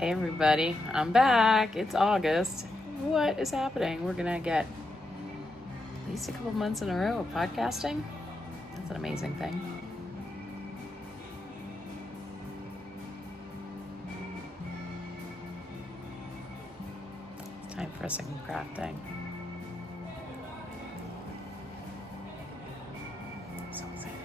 Hey everybody, I'm back. It's August. What is happening? We're gonna get at least a couple months in a row of podcasting. That's an amazing thing. It's time for some crafting. So excited.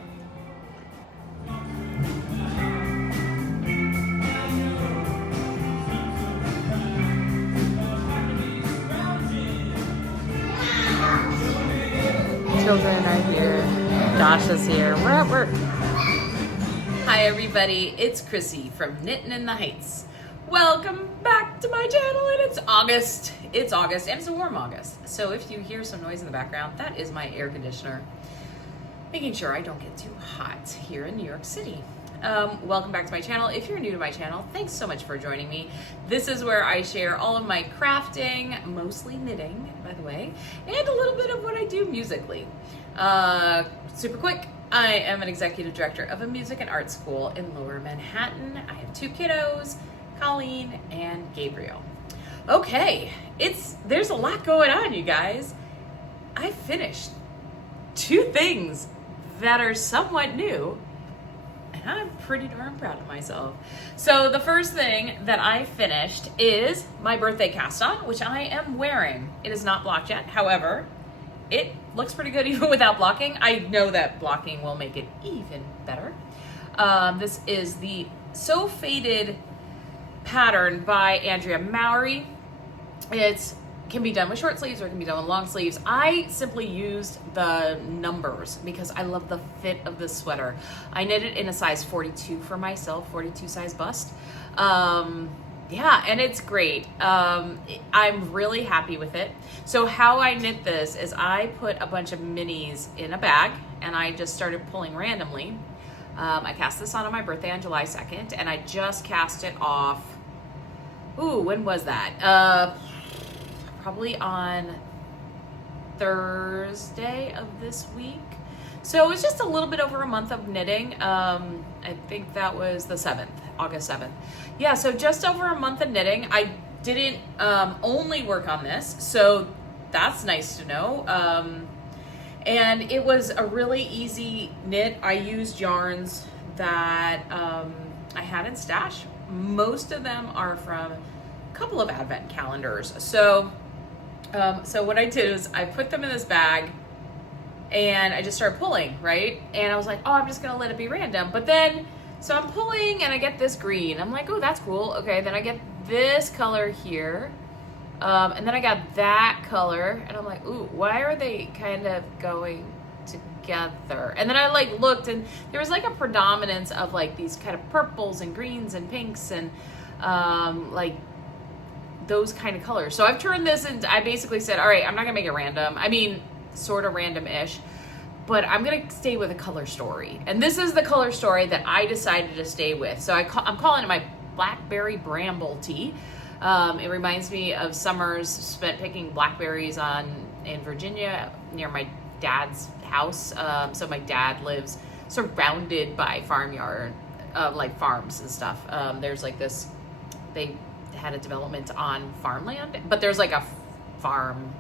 Children are here. Josh is here. We're at work. Hi everybody, it's Chrissy from Knittin in the Heights. Welcome back to my channel, and it's August. It's August, and it's a warm August. So if you hear some noise in the background, that is my air conditioner, making sure I don't get too hot here in New York City. Welcome back to my channel. If you're new to my channel, thanks so much for joining me. This is where I share all of my crafting, mostly knitting, by the way, and a little bit of what I do musically. Super quick, I am an executive director of a music and art school in Lower Manhattan. I have two kiddos, Colleen and Gabriel. Okay, there's a lot going on, you guys. I finished two things that are somewhat new, and I'm pretty darn proud of myself. So the first thing that I finished is my birthday cast on, which I am wearing. It is not blocked yet. However, it looks pretty good even without blocking. I know that blocking will make it even better. This is the So Faded pattern by Andrea Mowry. It can be done with short sleeves or it can be done with long sleeves. I simply used the numbers because I love the fit of this sweater. I knit it in a size 42 for myself, 42 size bust. Yeah, and it's great. I'm really happy with it. So how I knit this is I put a bunch of minis in a bag and I just started pulling randomly. I cast this on my birthday on July 2nd, and I just cast it off, when was that? Probably on Thursday of this week. So it's just a little bit over a month of knitting. I think that was the 7th, August 7th. Yeah, so just over a month of knitting. I didn't only work on this, so that's nice to know. And it was a really easy knit. I used yarns that I had in stash. Most of them are from a couple of advent calendars. So what I did is I put them in this bag and I just started pulling, right? And I was like, oh, I'm just gonna let it be random. But then, so I'm pulling and I get this green. I'm like, oh, that's cool. Okay, then I get this color here. And then I got that color and I'm like, ooh, why are they kind of going together? And then I looked and there was a predominance of these kind of purples and greens and pinks and those kind of colors. So I've turned this and I basically said, all right, I'm not gonna make it random. I mean, sort of random-ish, but I'm gonna stay with a color story. And this is the color story that I decided to stay with. So I'm calling it my Blackberry Bramble Tea. It reminds me of summers spent picking blackberries in Virginia near my dad's house. So my dad lives surrounded by farmyard, farms and stuff. There's they had a development on farmland, but there's a farm,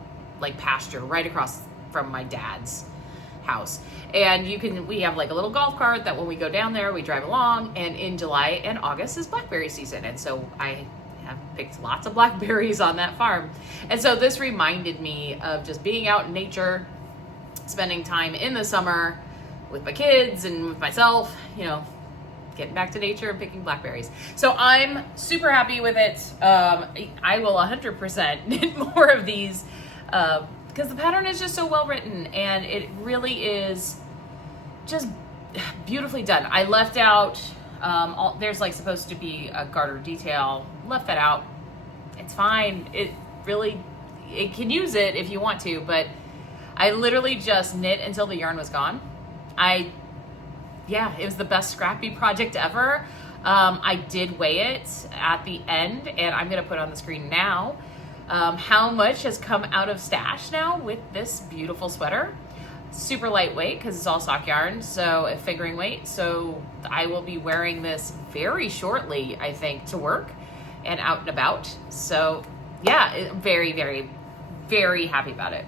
pasture right across from my dad's house. And we have a little golf cart that when we go down there, we drive along, and in July and August is blackberry season. And so I have picked lots of blackberries on that farm. And so this reminded me of just being out in nature, spending time in the summer with my kids and with myself, getting back to nature and picking blackberries. So I'm super happy with it. I will 100% knit more of these because the pattern is just so well written and it really is just beautifully done. I left out, there's supposed to be a garter detail, left that out. It's fine. It can use it if you want to, but I literally just knit until the yarn was gone. It was the best scrappy project ever. I did weigh it at the end, and I'm gonna put on the screen now how much has come out of stash now with this beautiful sweater. Super lightweight because it's all sock yarn, so a fingering weight. So I will be wearing this very shortly, I think, to work. and out and about. So yeah, very, very, very happy about it.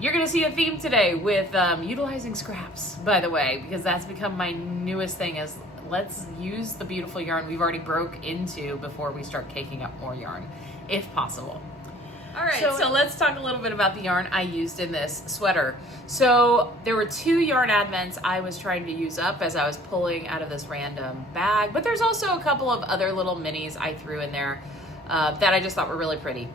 You're gonna see a theme today with utilizing scraps, by the way, because that's become my newest thing, is let's use the beautiful yarn we've already broke into before we start caking up more yarn, if possible. All right, so let's talk a little bit about the yarn I used in this sweater. So there were 2 yarn advents I was trying to use up as I was pulling out of this random bag, but there's also a couple of other little minis I threw in there that I just thought were really pretty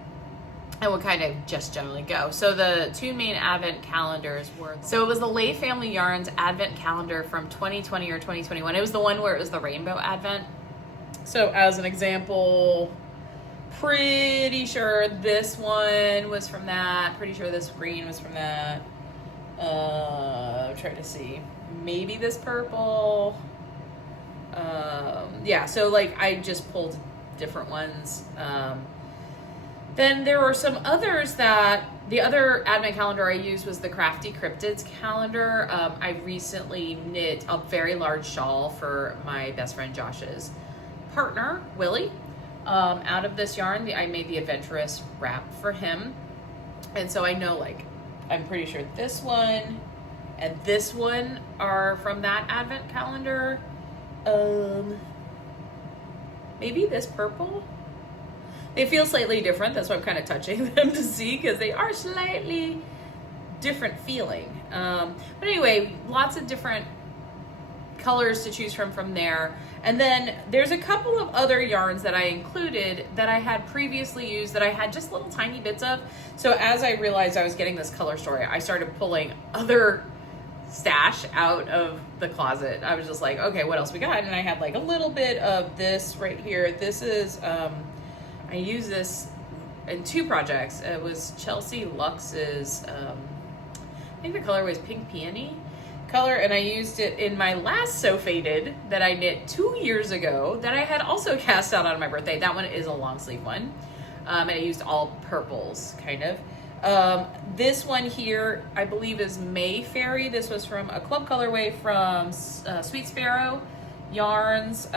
and would kind of just generally go. So the 2 main advent calendars were, so it was the Lay Family Yarns advent calendar from 2020 or 2021. It was the one where it was the rainbow advent. So as an example, pretty sure this one was from that. Pretty sure this green was from that. I'm trying to see. Maybe this purple. Yeah, so like I just pulled different ones. Then there were some others that, the other advent calendar I used was the Crafty Cryptids calendar. I recently knit a very large shawl for my best friend Josh's partner, Willie. Out of this yarn, I made the adventurous wrap for him. And so I know, like, I'm pretty sure this one and this one are from that advent calendar. Maybe this purple. They feel slightly different. That's why I'm kind of touching them to see, because they are slightly different feeling. But anyway, lots of different colors to choose from there. And then there's a couple of other yarns that I included that I had previously used that I had just little tiny bits of. So as I realized I was getting this color story, I started pulling other stash out of the closet. I was just like, okay, what else we got? And I had like a little bit of this right here. This is, I use this in 2 projects. It was Chelsea Lux's, I think the color was Pink Peony color, and I used it in my last So Faded that I knit 2 years ago that I had also cast out on my birthday. That one is a long sleeve one. And I used all purples, kind of. This one here, I believe, is May Fairy. This was from a club colorway from Sweet Sparrow Yarns.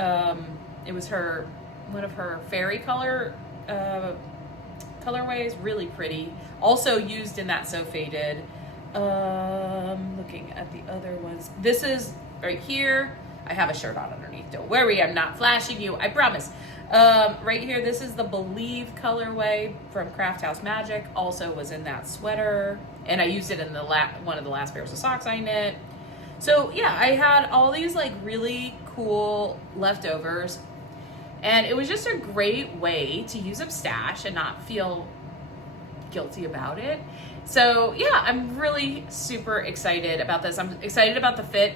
It was one of her fairy colorways, really pretty. Also used in that So Faded. Looking at the other ones. This is right here. I have a shirt on underneath. Don't worry, I'm not flashing you, I promise. Right here, this is the Believe colorway from Craft House Magic. Also was in that sweater, and I used it in the one of the last pairs of socks I knit. So yeah, I had all these like really cool leftovers, and it was just a great way to use up stash and not feel guilty about it. So yeah, I'm really super excited about this. I'm excited about the fit.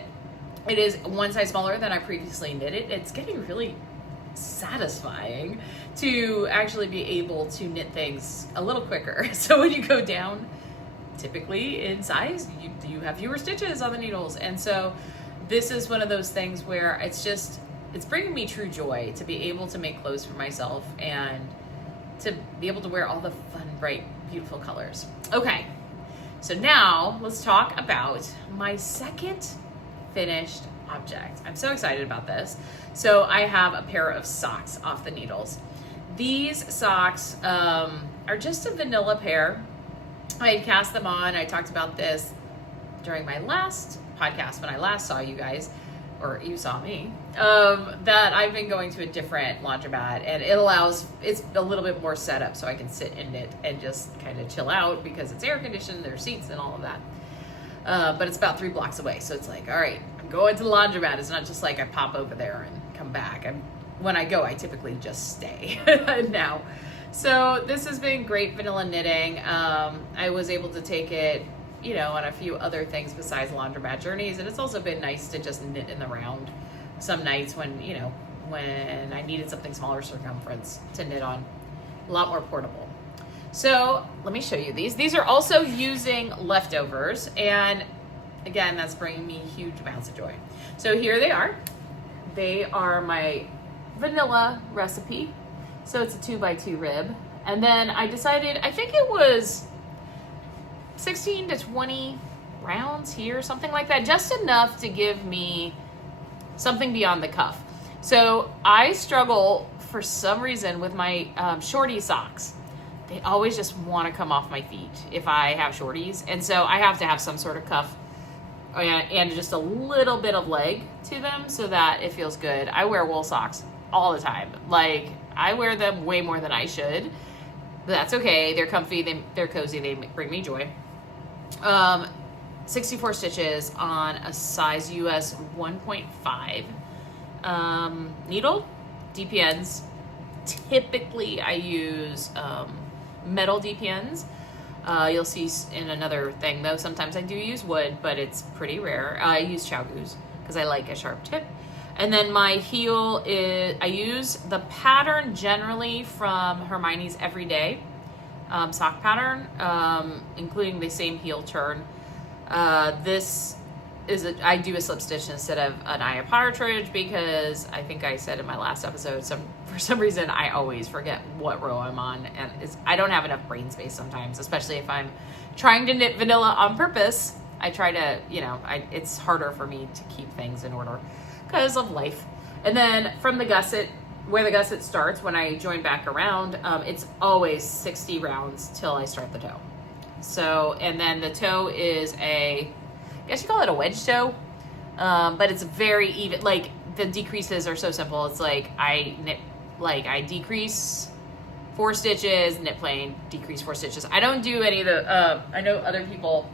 It is 1 size smaller than I previously knitted. It's getting really satisfying to actually be able to knit things a little quicker. So when you go down, typically in size, you have fewer stitches on the needles. And so this is one of those things where it's bringing me true joy to be able to make clothes for myself and to be able to wear all the fun, bright, beautiful colors. Okay, so now let's talk about my second finished object. I'm so excited about this. So I have a pair of socks off the needles. These socks are just a vanilla pair. I had cast them on. I talked about this during my last podcast when I last saw you guys, or you saw me, that I've been going to a different laundromat, and it's a little bit more set up so I can sit and knit and just kind of chill out because it's air conditioned, there's seats and all of that. But it's about 3 blocks away. So it's like, all right, I'm going to the laundromat. It's not just like I pop over there and come back. When I go, I typically just stay now. So this has been great vanilla knitting. I was able to take it, on a few other things besides laundromat journeys. And it's also been nice to just knit in the round some nights when I needed something smaller circumference to knit on. A lot more portable. So let me show you these. These are also using leftovers. And again, that's bringing me huge amounts of joy. So here they are. They are my vanilla recipe. So it's a 2x2 rib. And then I decided, I think it was 16 to 20 rounds here, something like that, just enough to give me something beyond the cuff. So I struggle for some reason with my shorty socks, they always just want to come off my feet if I have shorties. And so I have to have some sort of cuff and just a little bit of leg to them so that it feels good. I wear wool socks all the time. Like, I wear them way more than I should. But that's okay. They're comfy. They're cozy. They bring me joy. 64 stitches on a size US 1.5 needle, DPNs. Typically, I use metal DPNs. You'll see in another thing, though, sometimes I do use wood, but it's pretty rare. I use chow goose because I like a sharp tip. And then my heel is, I use the pattern generally from Hermione's Everyday sock pattern, including the same heel turn. This is I do a slip stitch instead of an eye of partridge because I think I said in my last episode, for some reason I always forget what row I'm on, and I don't have enough brain space sometimes, especially if I'm trying to knit vanilla on purpose. I try to, it's harder for me to keep things in order because of life. And then from the gusset, where the gusset starts, when I join back around, it's always 60 rounds till I start the toe. So, and then the toe is I guess you call it a wedge toe, but it's very even. Like, the decreases are so simple. It's like I decrease 4 stitches, knit plain, decrease 4 stitches. I don't do any of the, I know other people,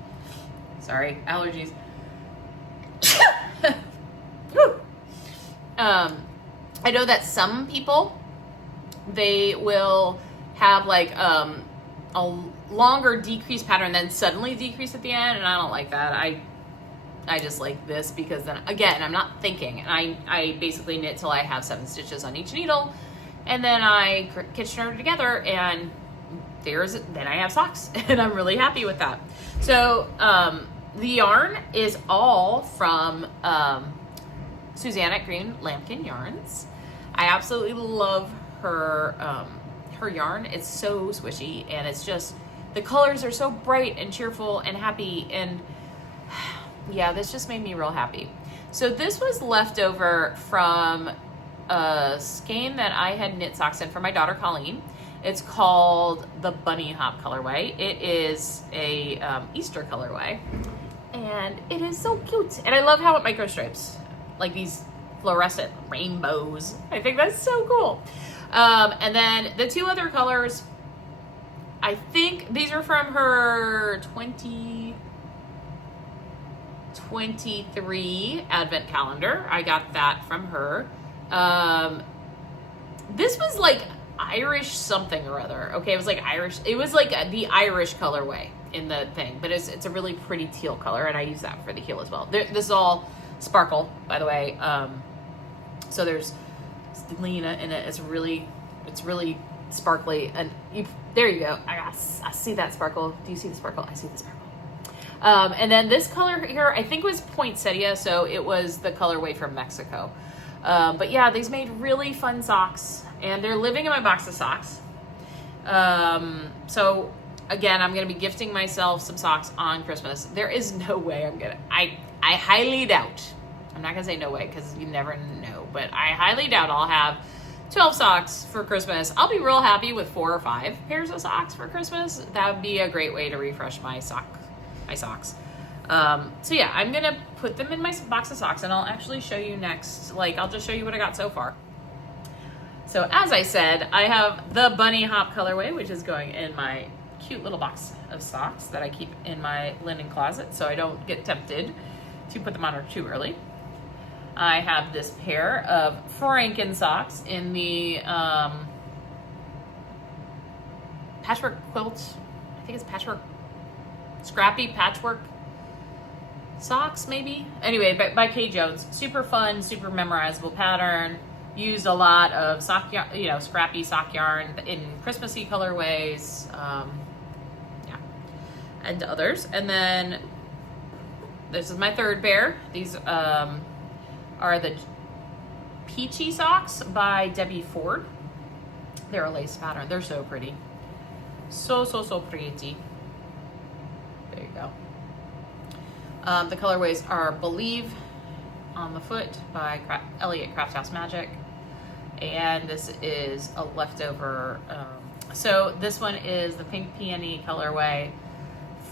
sorry, allergies. I know that some people, they will have like a longer decrease pattern, then suddenly decrease at the end, and I don't like that. I just like this because then, again, I'm not thinking, and I basically knit till I have 7 stitches on each needle, and then I Kitchener together, and then I have socks, and I'm really happy with that. So the yarn is all from Suzanne at Green Lambkin Yarns. I absolutely love her yarn. It's so swishy, and it's just, the colors are so bright and cheerful and happy, and yeah, this just made me real happy. So this was left over from a skein that I had knit socks in for my daughter Colleen. It's called the Bunny Hop colorway. It is a Easter colorway, and it is so cute. And I love how it microstripes, like these fluorescent rainbows. I think that's so cool. And then the 2 other colors, I think these are from her 2023 advent calendar. I got that from her. This was like Irish something or other. Okay, it was like Irish. It was like the Irish colorway in the thing, but it's a really pretty teal color, and I use that for the heel as well. This is all sparkle, by the way. So there's Lena in it. It's really sparkly, and there you go. I see that sparkle. Do you see the sparkle? I see the sparkle. And then this color here, I think was poinsettia, so it was the colorway from Mexico. But yeah, these made really fun socks, and they're living in my box of socks. So again, I'm gonna be gifting myself some socks on Christmas. There is no way I highly doubt. I'm not gonna say no way because you never know, but I highly doubt I'll have 12 socks for Christmas. I'll be real happy with 4 or 5 pairs of socks for Christmas. That would be a great way to refresh my socks. So yeah, I'm gonna put them in my box of socks, and I'll actually show you next. Like, I'll just show you what I got so far. So as I said, I have the Bunny Hop colorway, which is going in my cute little box of socks that I keep in my linen closet so I don't get tempted to put them on too early. I have this pair of Franken socks in the patchwork quilt. I think it's patchwork, scrappy patchwork socks, maybe. Anyway, by Kay Jones. Super fun, super memorizable pattern. Used a lot of sock yarn, scrappy sock yarn in Christmassy colorways, yeah, and others. And then this is my third pair. These are the Peachy socks by Debbie Ford. They're a lace pattern. They're so pretty. So pretty. There you go. The colorways are Believe on the Foot by Elliot Craft House Magic, and this is a leftover. So this one is the Pink Peony colorway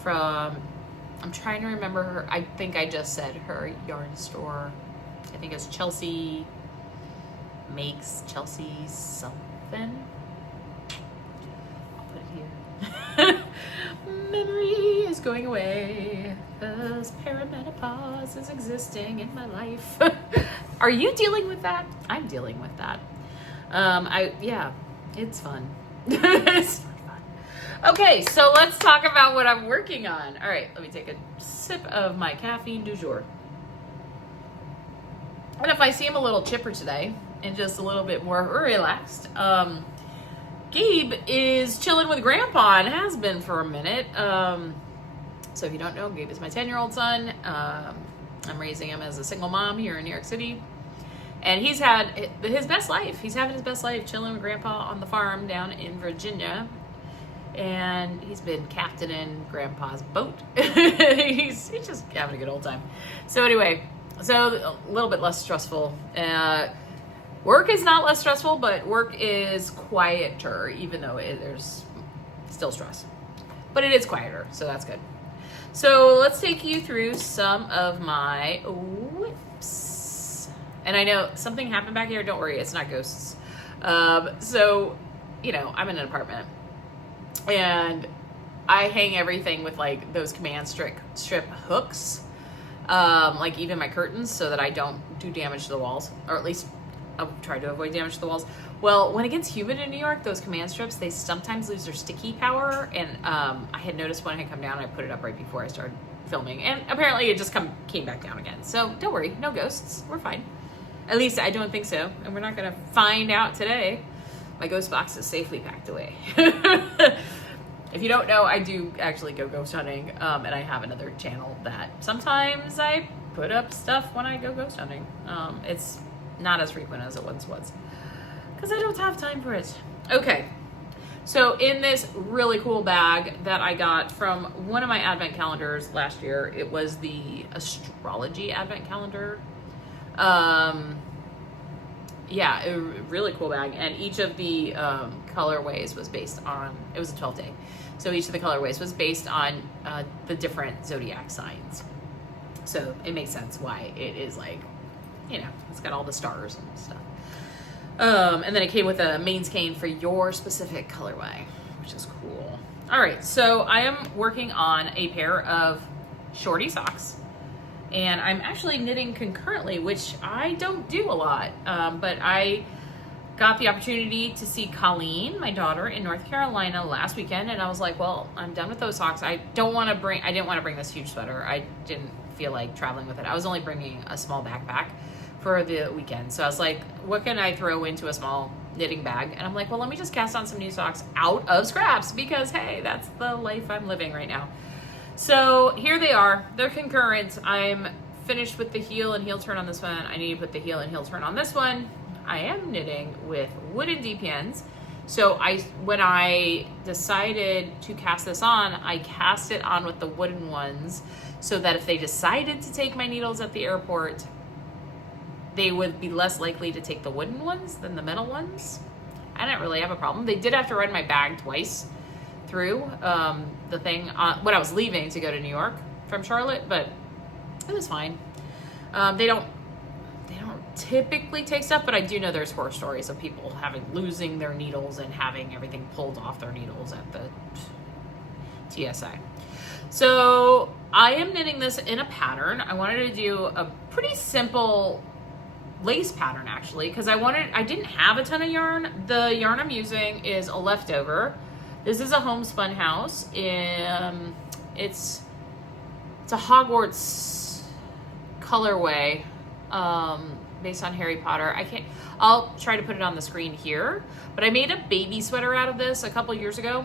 from, I'm trying to remember her, I think I just said her yarn store. I think it's Chelsea Makes Chelsea something. I'll put it here. Memory is going away because perimenopause is existing in my life. Are you dealing with that? I'm dealing with that. Yeah, it's fun. It's fun. Okay, so let's talk about what I'm working on. All right, let me take a sip of my caffeine du jour. And if I seem a little chipper today and just a little bit more relaxed, Gabe is chilling with Grandpa and has been for a minute. So if you don't know, Gabe is my 10-year-old son. I'm raising him as a single mom here in New York City. And he's had his best life. He's having his best life chilling with Grandpa on the farm down in Virginia. And he's been captaining Grandpa's boat. he's just having a good old time. So anyway, so a little bit less stressful. Work is not less stressful, but work is quieter, even though there's still stress. But it is quieter, so that's good. So let's take you through some of my WIPs. And I know something happened back here. Don't worry, it's not ghosts. So, you know, I'm in an apartment. And I hang everything with like those command strip hooks. Like even my curtains, so that I don't do damage to the walls. Or at least I'll try to avoid damage to the walls. Well, when it gets humid in New York, those command strips, they sometimes lose their sticky power. And I had noticed one had come down, and I put it up right before I started filming. And apparently it just came back down again. So don't worry, no ghosts, we're fine. At least I don't think so. And we're not gonna find out today. My ghost box is safely packed away. If you don't know, I do actually go ghost hunting. And I have another channel that sometimes I put up stuff when I go ghost hunting. It's not as frequent as it once was, because I don't have time for it. Okay, so in this really cool bag that I got from one of my advent calendars last year, it was the astrology advent calendar. Yeah, a really cool bag, and each of the colorways was based on, it was a 12-day, so each of the colorways was based on the different zodiac signs. So it makes sense why it is like, you know, it's got all the stars and stuff. And then it came with a mains cane for your specific colorway, which is cool. All right, so I am working on a pair of shorty socks, and I'm actually knitting concurrently, which I don't do a lot, but I got the opportunity to see Colleen, my daughter, in North Carolina last weekend, and I was like, well, I'm done with those socks. I didn't want to bring this huge sweater. I didn't feel like traveling with it. I was only bringing a small backpack for the weekend. So I was like, what can I throw into a small knitting bag? And I'm like, well, let me just cast on some new socks out of scraps, because hey, that's the life I'm living right now. So here they are. They're concurrent. I'm finished with the heel and heel turn on this one. I need to put the heel and heel turn on this one. I am knitting with wooden DPNs. So when I decided to cast this on, I cast it on with the wooden ones, so that if they decided to take my needles at the airport, they would be less likely to take the wooden ones than the metal ones. I didn't really have a problem. They did have to run my bag twice through the thing when I was leaving to go to New York from Charlotte, but it was fine. They don't typically take stuff, but I do know there's horror stories of people losing their needles and having everything pulled off their needles at the TSA. So I am knitting this in a pattern. I wanted to do a pretty simple lace pattern, actually, because I didn't have a ton of yarn. The yarn I'm using is a leftover. This is a homespun house. It's a Hogwarts colorway based on Harry Potter. I'll try to put it on the screen here, but I made a baby sweater out of this a couple years ago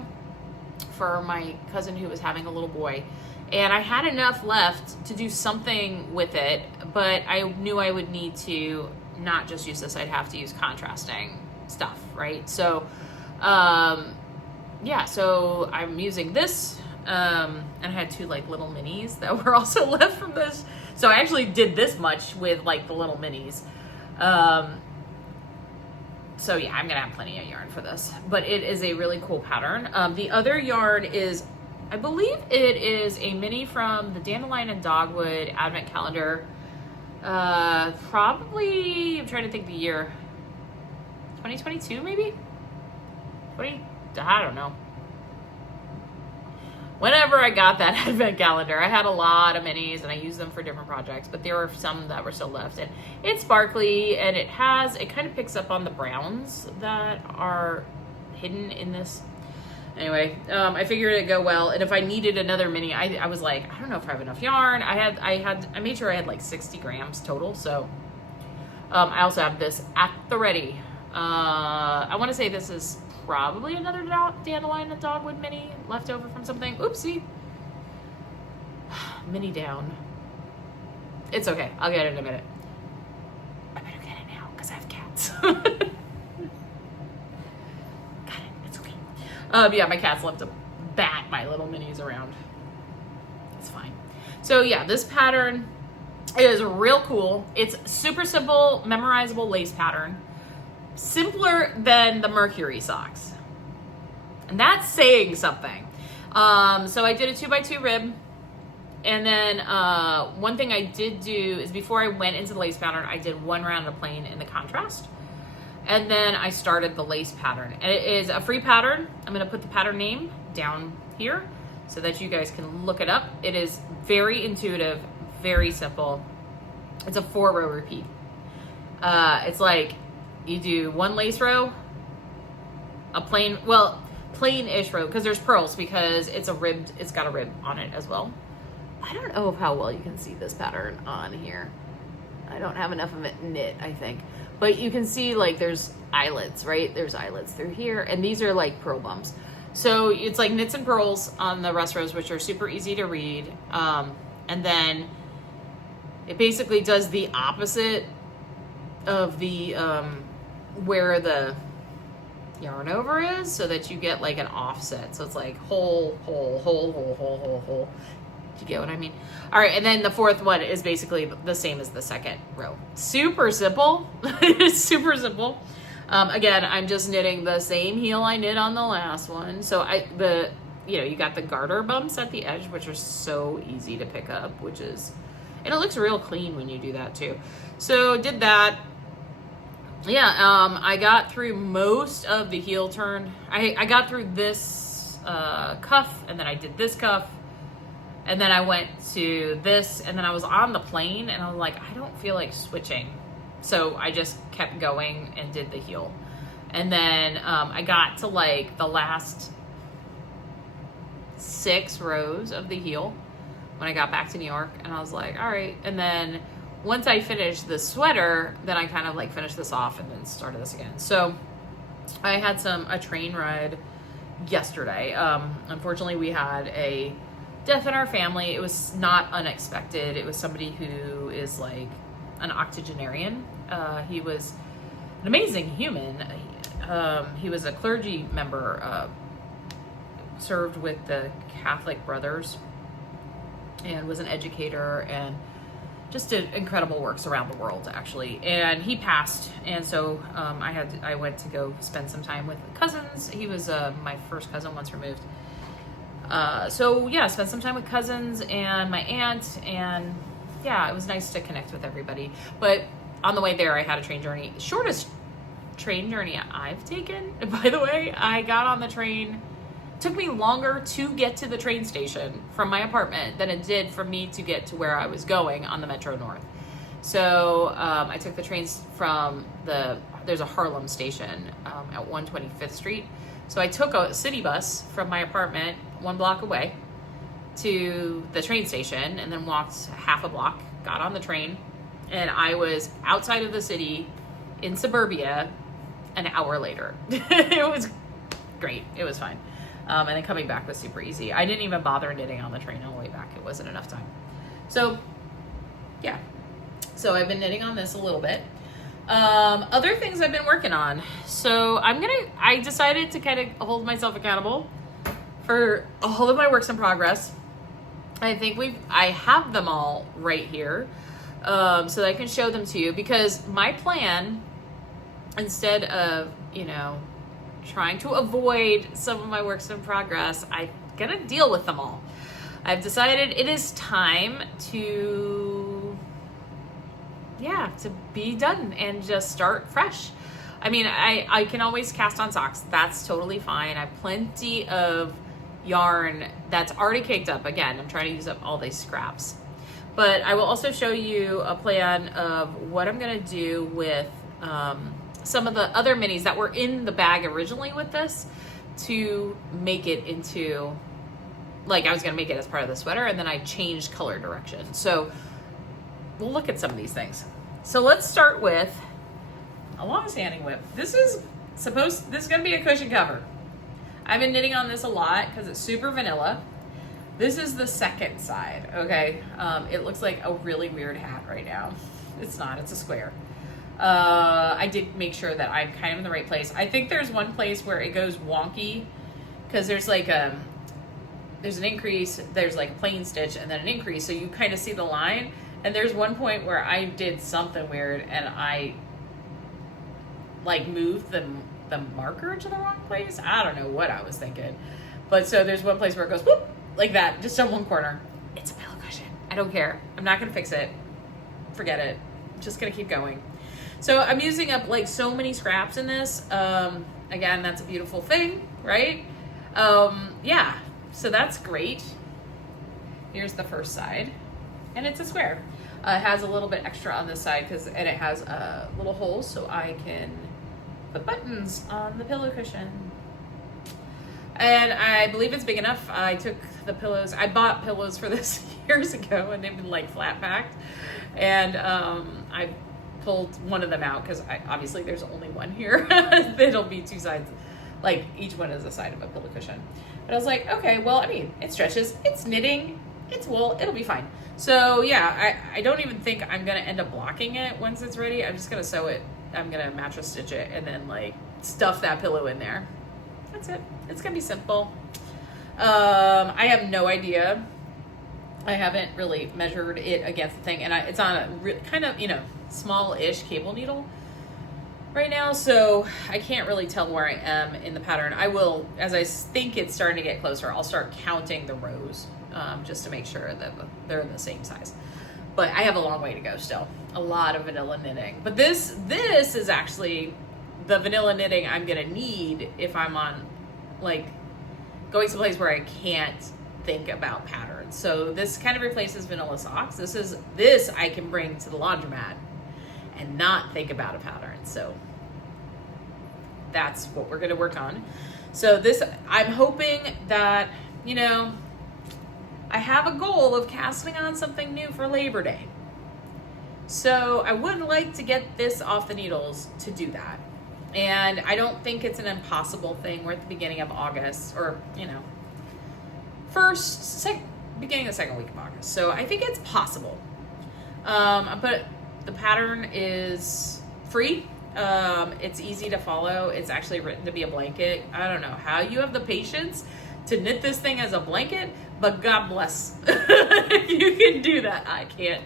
for my cousin who was having a little boy. And I had enough left to do something with it, but I knew I would need to not just use this, I'd have to use contrasting stuff, right? So, yeah, so I'm using this, and I had two like little minis that were also left from this. So I actually did this much with like the little minis. So yeah, I'm gonna have plenty of yarn for this, but it is a really cool pattern. The other yarn is, I believe it is a mini from the Dandelion and Dogwood Advent Calendar. Probably, I'm trying to think the year, 2022 maybe? I don't know. Whenever I got that Advent Calendar, I had a lot of minis and I used them for different projects, but there were some that were still left. And it's sparkly, and it kind of picks up on the browns that are hidden in this. Anyway, I figured it'd go well. And if I needed another mini, I was like, I don't know if I have enough yarn. I made sure I had like 60 grams total. So I also have this at the ready. I want to say this is probably another Dandelion and Dogwood mini left over from something. Oopsie. Mini down. It's okay. I'll get it in a minute. I better get it now because I have cats. Got it. It's okay. Yeah, my cats love to bat my little minis around. It's fine. So yeah, this pattern is real cool. It's super simple, memorizable lace pattern. Simpler than the Mercury socks. And that's saying something. So I did a 2x2 rib. And then one thing I did do is before I went into the lace pattern, I did one round of plain in the contrast. And then I started the lace pattern. And it is a free pattern. I'm going to put the pattern name down here so that you guys can look it up. It is very intuitive, very simple. It's a 4-row repeat. It's like you do one lace row, a plain-ish row, because there's pearls, because it's got a rib on it as well. I don't know how well you can see this pattern on here. I don't have enough of it knit, I think. But you can see like there's eyelets, right? There's eyelets through here, and these are like pearl bumps. So it's like knits and pearls on the rest rows, which are super easy to read. And then it basically does the opposite of the where the yarn over is, so that you get like an offset. So it's like hole, hole, hole, hole, hole, hole, hole. Do you get what I mean? All right, and then the fourth one is basically the same as the second row. Super simple. It's super simple. Again, I'm just knitting the same heel I knit on the last one. So you got the garter bumps at the edge, which are so easy to pick up, and it looks real clean when you do that too. So did that. Yeah, I got through most of the heel turn. I got through this cuff, and then I did this cuff, and then I went to this, and then I was on the plain, and I was like, I don't feel like switching. So I just kept going and did the heel. And then I got to like the last 6 rows of the heel when I got back to New York, and I was like, all right. And then once I finished the sweater, then I kind of like finished this off and then started this again. So I had a train ride yesterday. Unfortunately, we had a death in our family. It was not unexpected. It was somebody who is like an octogenarian. He was an amazing human. He was a clergy member, served with the Catholic Brothers, and was an educator, and just did incredible works around the world, actually. And he passed, and so I went to go spend some time with cousins. He was my first cousin once removed. So yeah, spent some time with cousins and my aunt, and yeah, it was nice to connect with everybody. But on the way there, I had a train journey. Shortest train journey I've taken, by the way. I got on the train. It took me longer to get to the train station from my apartment than it did for me to get to where I was going on the Metro North. So I took the trains from there's a Harlem station at 125th Street. So I took a city bus from my apartment 1 block away to the train station, and then walked half a block, got on the train, and I was outside of the city in suburbia an hour later. It was great. It was fine. And then coming back was super easy. I didn't even bother knitting on the train on the way back. It wasn't enough time. So yeah. So I've been knitting on this a little bit. Other things I've been working on. So I decided to kind of hold myself accountable for all of my works in progress. I think I have them all right here, so that I can show them to you, because my plan instead of, you know, trying to avoid some of my works in progress, I'm gonna deal with them all. I've decided it is time to, yeah, to be done and just start fresh. I mean, I can always cast on socks. That's totally fine. I have plenty of yarn that's already caked up. Again, I'm trying to use up all these scraps. But I will also show you a plan of what I'm gonna do with some of the other minis that were in the bag originally with this to make it into, like I was gonna make it as part of the sweater, and then I changed color direction. So we'll look at some of these things. So let's start with a long-standing WIP. This is gonna be a cushion cover. I've been knitting on this a lot because it's super vanilla. This is the second side, okay? It looks like a really weird hat right now. It's not, it's a square. I did make sure that I'm kind of in the right place. I think there's one place where it goes wonky because there's like there's an increase, there's like a plain stitch and then an increase, so you kind of see the line. And there's one point where I did something weird and I like moved the marker to the wrong place. I don't know what I was thinking. But so there's one place where it goes whoop, like that, just on one corner. It's a pillow cushion. I don't care. I'm not gonna fix it. Forget it. I'm just gonna keep going. So I'm using up like so many scraps in this. Again, that's a beautiful thing, right? Yeah, so that's great. Here's the first side, and it's a square. It has a little bit extra on this side and it has little holes so I can put buttons on the pillow cushion. And I believe it's big enough. I took the pillows, I bought pillows for this years ago and they've been like flat packed. And I pulled one of them out because obviously there's only one here. It'll be two sides, like each one is a side of a pillow cushion. But I was like, okay, well, I mean, it stretches, it's knitting, it's wool, it'll be fine. So yeah, I don't even think I'm gonna end up blocking it once it's ready. I'm just gonna sew it. I'm gonna mattress stitch it and then like stuff that pillow in there. That's it. It's gonna be simple. I have no idea. I haven't really measured it against the thing, and it's on a kind of, you know, small-ish cable needle right now, so I can't really tell where I am in the pattern. I will, as I think it's starting to get closer, I'll start counting the rows just to make sure that they're the same size. But I have a long way to go still. A lot of vanilla knitting. But this is actually the vanilla knitting I'm gonna need if I'm on, like, going someplace where I can't think about patterns. So this kind of replaces vanilla socks. This I can bring to the laundromat and not think about a pattern. So that's what we're gonna work on. So this, I'm hoping that, you know, I have a goal of casting on something new for Labor Day. So I would like to get this off the needles to do that. And I don't think it's an impossible thing. We're at the beginning of August, or, you know, beginning of the second week of August. So I think it's possible. But the pattern is free. It's easy to follow. It's actually written to be a blanket. I don't know how you have the patience to knit this thing as a blanket, but God bless if you can do that. I can't.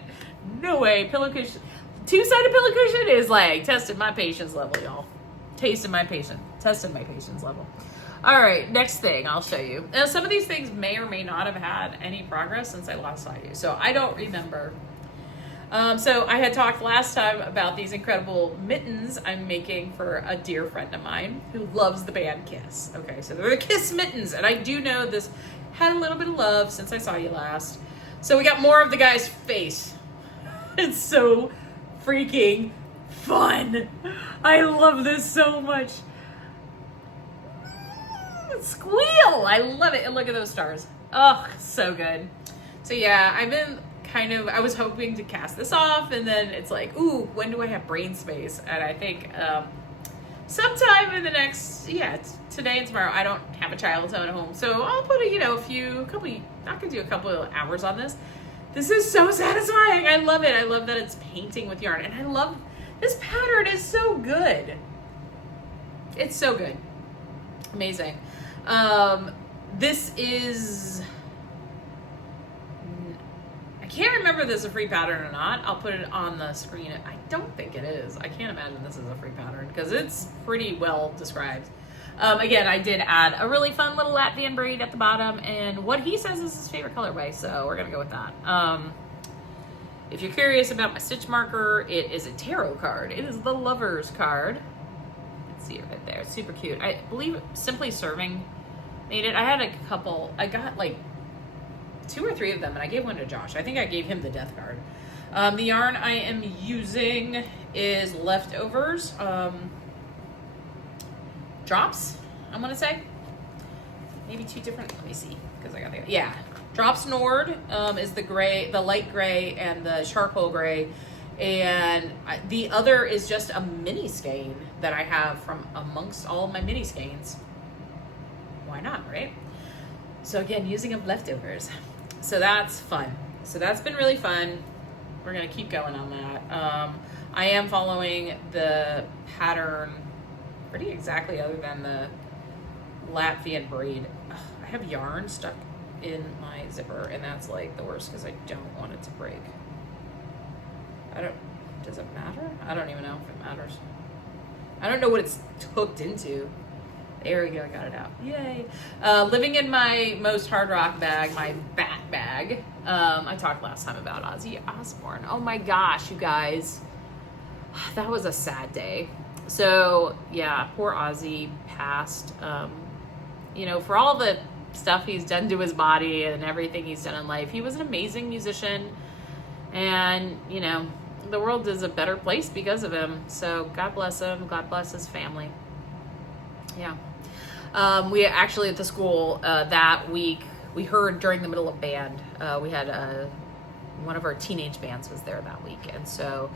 No way. Pillow cushion, two-sided pillow cushion is like testing my patience level, y'all. Testing my patience level. All right, next thing I'll show you. Now, some of these things may or may not have had any progress since I last saw you, so I don't remember. So I had talked last time about these incredible mittens I'm making for a dear friend of mine who loves the band Kiss. Okay, so they're the Kiss mittens, and I do know this had a little bit of love since I saw you last. So we got more of the guy's face. It's so freaking fun. I love this so much. Squeal! I love it. And look at those stars. Oh, so good. So yeah, I was hoping to cast this off, and then it's like, ooh, when do I have brain space? And I think sometime in the next, today and tomorrow. I don't have a child at home, so I'll put I could do a couple of hours on this. This is so satisfying. I love it. I love that it's painting with yarn, and I love this pattern is so good. It's so good. Amazing. This is, I can't remember if this is a free pattern or not. I'll put it on the screen. I don't think it is. I can't imagine this is a free pattern because it's pretty well described. Again, I did add a really fun little Latvian braid at the bottom, and what he says is his favorite colorway, so we're gonna go with that. If you're curious about my stitch marker, it is a tarot card. It is the Lover's card. You can see it right there. It's super cute. I believe Simply Serving made it. I had a couple. I got like 2 or 3 of them, and I gave one to Josh. I think I gave him the death card. The yarn I am using is Leftovers. Drops, I'm gonna say. Maybe 2 different, let me see, because I got the, yeah. Drops Nord is the gray, the light gray, and the charcoal gray. And the other is just a mini skein that I have from amongst all of my mini skeins. Why not, right? So again, using of Leftovers. So that's fun. So that's been really fun. We're gonna keep going on that. I am following the pattern pretty exactly, other than the Latvian braid. Ugh, I have yarn stuck in my zipper, and that's like the worst because I don't want it to break. Does it matter? I don't even know if it matters. I don't know what it's hooked into. There we go, I got it out. Yay. Living in my most hard rock bag, my bat bag. I talked last time about Ozzy Osbourne. Oh my gosh, you guys. That was a sad day. So yeah, poor Ozzy passed. You know, for all the stuff he's done to his body and everything he's done in life, he was an amazing musician, and you know, the world is a better place because of him. So God bless him. God bless his family. Yeah. We actually at the school that week, we heard during the middle of band, we had one of our teenage bands was there that week, and so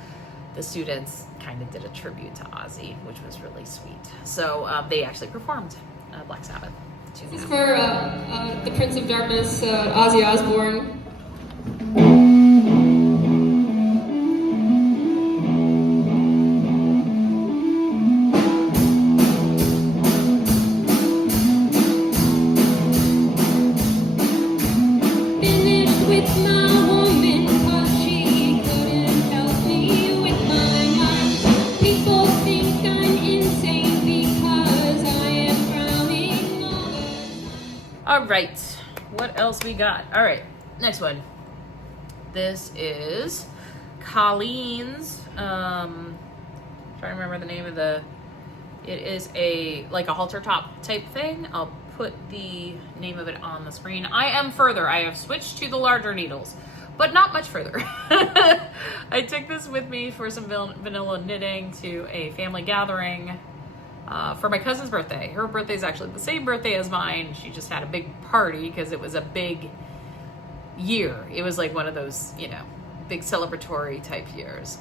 the students kind of did a tribute to Ozzy, which was really sweet. So they actually performed Black Sabbath. This is for the Prince of Darkness, Ozzy Osbourne. All right, what else we got? All right, next one. This is Colleen's, trying to remember the name of it is like a halter top type thing. I'll put the name of it on the screen. I have switched to the larger needles, but not much further. I took this with me for some vanilla knitting to a family gathering for my cousin's birthday. Her birthday is actually the same birthday as mine. She just had a big party because it was a big year. It was like one of those, you know, big celebratory type years.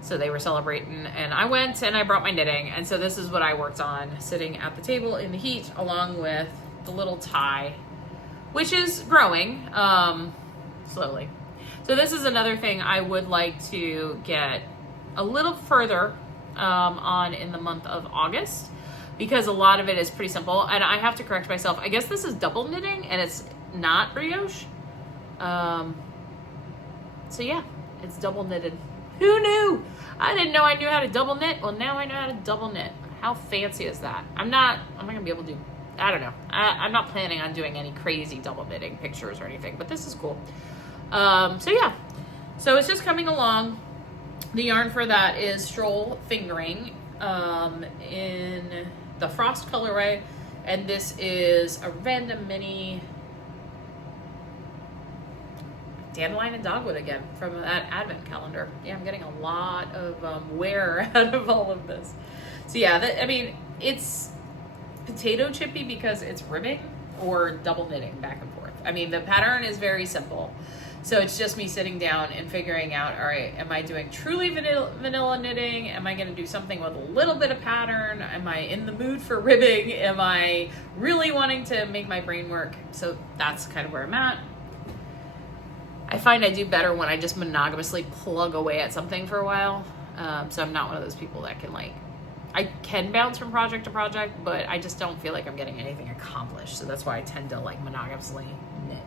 So they were celebrating, and I went and I brought my knitting, and so this is what I worked on sitting at the table in the heat along with the little tie, which is growing slowly. So this is another thing I would like to get a little further on in the month of August, because a lot of it is pretty simple, and I have to correct myself. I guess this is double knitting and it's not brioche. So yeah, it's double knitted. Who knew? I didn't know I knew how to double knit. Well, now I know how to double knit. How fancy is that? I'm not gonna be able to do, I don't know. I'm not planning on doing any crazy double knitting pictures or anything, but this is cool. So yeah, so it's just coming along. The yarn for that is Stroll Fingering in the Frost colorway, and this is a random mini Dandelion and Dogwood again from that advent calendar. Yeah, I'm getting a lot of wear out of all of this. So yeah, I mean, it's potato chippy because it's ribbing or double knitting back and forth. I mean, the pattern is very simple. So it's just me sitting down and figuring out, all right, am I doing truly vanilla knitting? Am I going to do something with a little bit of pattern? Am I in the mood for ribbing? Am I really wanting to make my brain work? So that's kind of where I'm at. I find I do better when I just monogamously plug away at something for a while. So I'm not one of those people that can I can bounce from project to project, but I just don't feel like I'm getting anything accomplished. So that's why I tend to monogamously knit.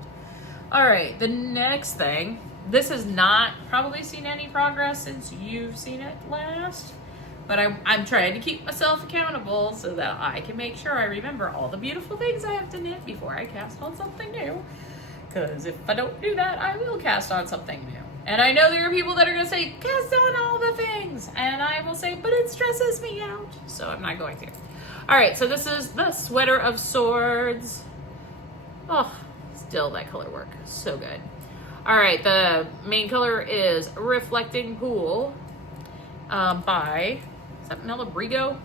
All right, the next thing, this has not probably seen any progress since you've seen it last, but I'm trying to keep myself accountable so that I can make sure I remember all the beautiful things I have to knit before I cast on something new. Because if I don't do that, I will cast on something new. And I know there are people that are going to say, cast on all the things. And I will say, but it stresses me out. So I'm not going to. All right, so this is the Sweater of Swords. Oh, still that color work. So good. All right, the main color is Reflecting Pool by, is that Malabrigo?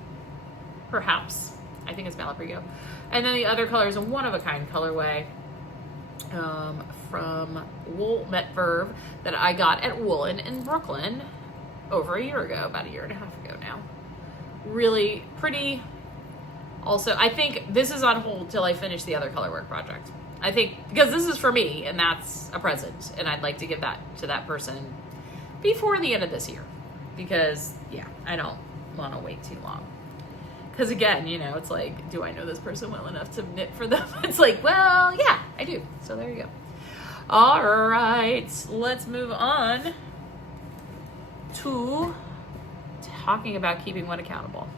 Perhaps. I think it's Malabrigo. And then the other color is a one-of-a-kind colorway from Wool Met Verve that I got at Woolen in Brooklyn over a year ago, about a year and a half ago now. Really pretty. Also, I think this is on hold till I finish the other color work project. I think, because this is for me, and that's a present, and I'd like to give that to that person before the end of this year. Because, yeah, I don't want to wait too long. Because again, you know, it's like, do I know this person well enough to knit for them? It's like, well, yeah, I do. So there you go. All right, let's move on to talking about keeping one accountable.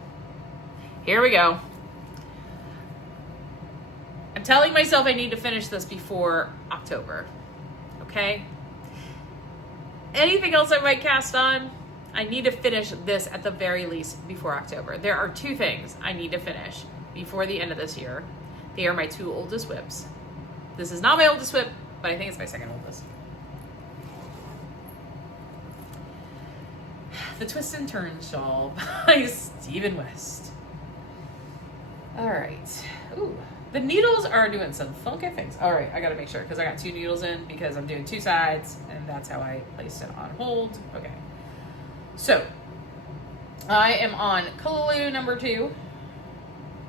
Here we go. I'm telling myself I need to finish this before October, okay? Anything else I might cast on, I need to finish this at the very least before October. There are two things I need to finish before the end of this year. They are my two oldest WIPs. This is not my oldest WIP, but I think it's my second oldest. The Twist and Turn Shawl by Stephen West. All right. Ooh. The needles are doing some funky things. All right, I gotta make sure because I got two needles in because I'm doing two sides and that's how I placed it on hold. Okay. So, I am on clue number 2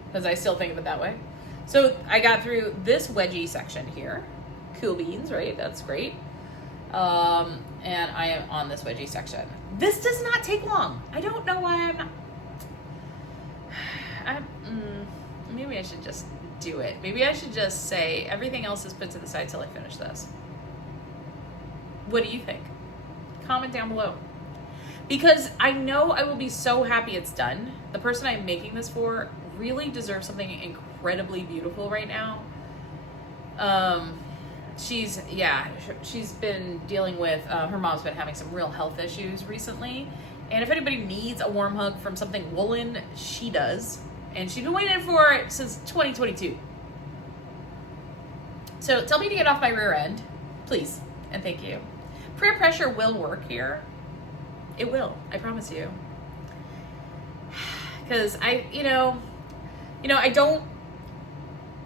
because I still think of it that way. So, I got through this wedgie section here. Cool beans, right? That's great. And I am on this wedgie section. This does not take long. I don't know why maybe I should just do it. Maybe I should just say everything else is put to the side till I finish this. What do you think? Comment down below. Because I know I will be so happy it's done. The person I'm making this for really deserves something incredibly beautiful right now. She's been dealing with, her mom's been having some real health issues recently. And if anybody needs a warm hug from something woolen, she does. And she's been waiting for it since 2022. So tell me to get off my rear end, please, and thank you. Peer pressure will work here. It will, I promise you. Because I don't,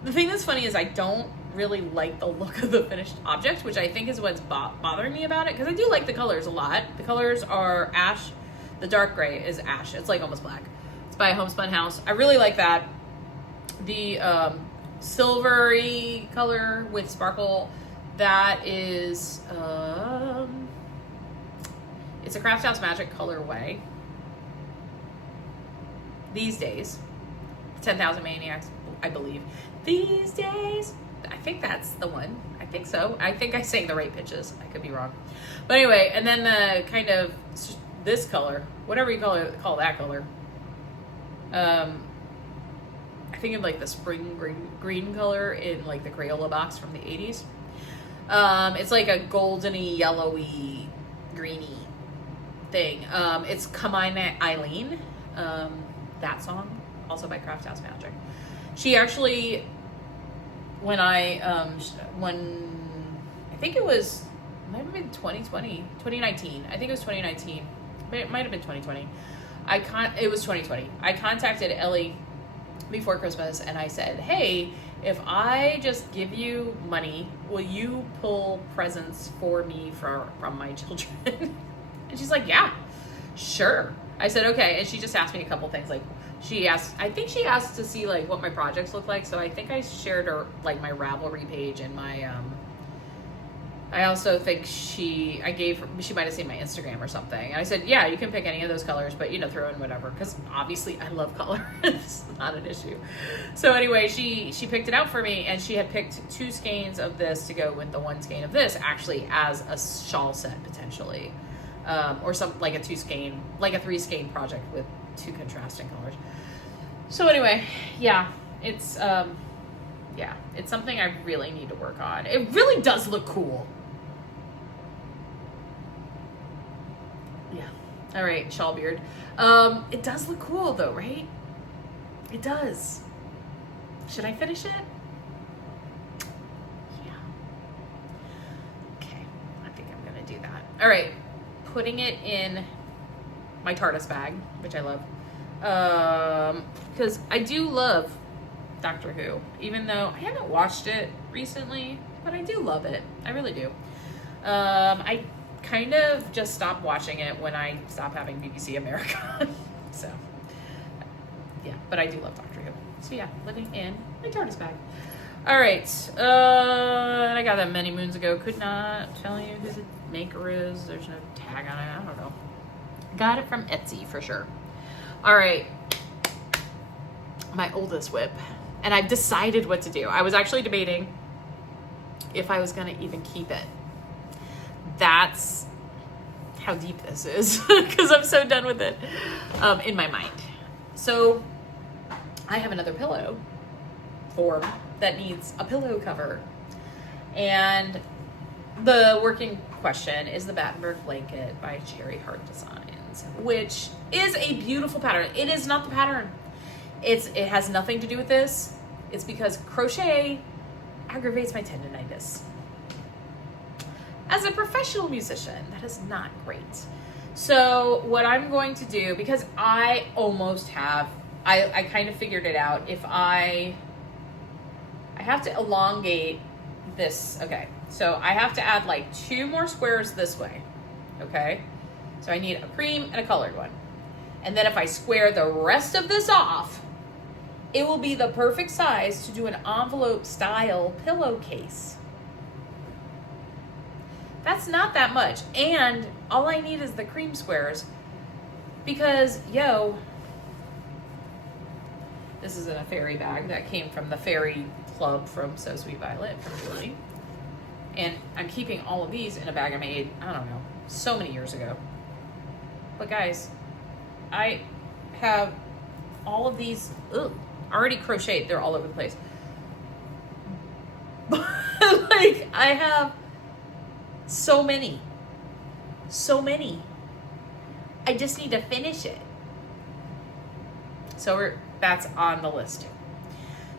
the thing that's funny is I don't really like the look of the finished object, which I think is what's bothering me about it, because I do like the colors a lot. The colors are ash, the dark gray is ash, it's like almost black. It's by Homespun House. I really like that. The silvery color with sparkle, that is, it's a Craft House Magic colorway. These days, 10,000 Maniacs, I believe. These days, I think that's the one. I think so. I think I sang the right pitches. I could be wrong. But anyway, and then the kind of this color, whatever you call that color. I think of like the spring green color in like the Crayola box from the 80s. It's like a goldeny, yellowy, greeny thing. It's Come On Eileen, that song, also by Craft House Magic. She actually, when I think it was, might have been 2019. I think it was 2019. It might have been 2020. It was 2020. I contacted Ellie before Christmas and I said, hey, if I just give you money, will you pull presents for me from my children? And she's like, yeah, sure. I said, okay. And she just asked me a couple things. Like I think she asked to see like what my projects look like. So I think I shared her like my Ravelry page and my I also think she might have seen my Instagram or something. And I said, yeah, you can pick any of those colors, but throw in whatever. Because obviously I love color. It's not an issue. So anyway, she picked it out for me, and she had picked 2 skeins of this to go with the 1 skein of this, actually as a shawl set potentially. Or some, like a 2 skein, like a 3 skein project with 2 contrasting colors. So anyway, yeah, it's something I really need to work on. It really does look cool. Yeah. All right, shawl beard. It does look cool though, right? It does. Should I finish it? Yeah. Okay, I think I'm gonna do that. All right, putting it in my TARDIS bag, which I love. Because I do love Doctor Who, even though I haven't watched it recently, but I do love it. I really do. I kind of just stopped watching it when I stopped having BBC America. So, yeah, but I do love Doctor Who. So yeah, living in my TARDIS bag. All right, I got that many moons ago. Could not tell you who the maker is. There's no tag on it. I don't know. Got it from Etsy for sure. All right, my oldest WIP. And I've decided what to do. I was actually debating if I was gonna even keep it. That's how deep this is, because I'm so done with it in my mind. So I have another pillow form that needs a pillow cover. And the working question is the Battenberg blanket by Cherry Heart Designs, which is a beautiful pattern. It is not the pattern. It has nothing to do with this. It's because crochet aggravates my tendonitis. As a professional musician, that is not great. So what I'm going to do, because I almost have, I kind of figured it out. If I have to elongate this, okay. So I have to add like 2 more squares this way, okay? So I need a cream and a colored one. And then if I square the rest of this off, it will be the perfect size to do an envelope style pillowcase. That's not that much. And all I need is the cream squares because, this is in a fairy bag that came from the fairy club from So Sweet Violet from Julie. And I'm keeping all of these in a bag I made, I don't know, so many years ago. But guys, I have all of these, already crocheted. They're all over the place. Like, I have so many. I just need to finish it. So that's on the list too.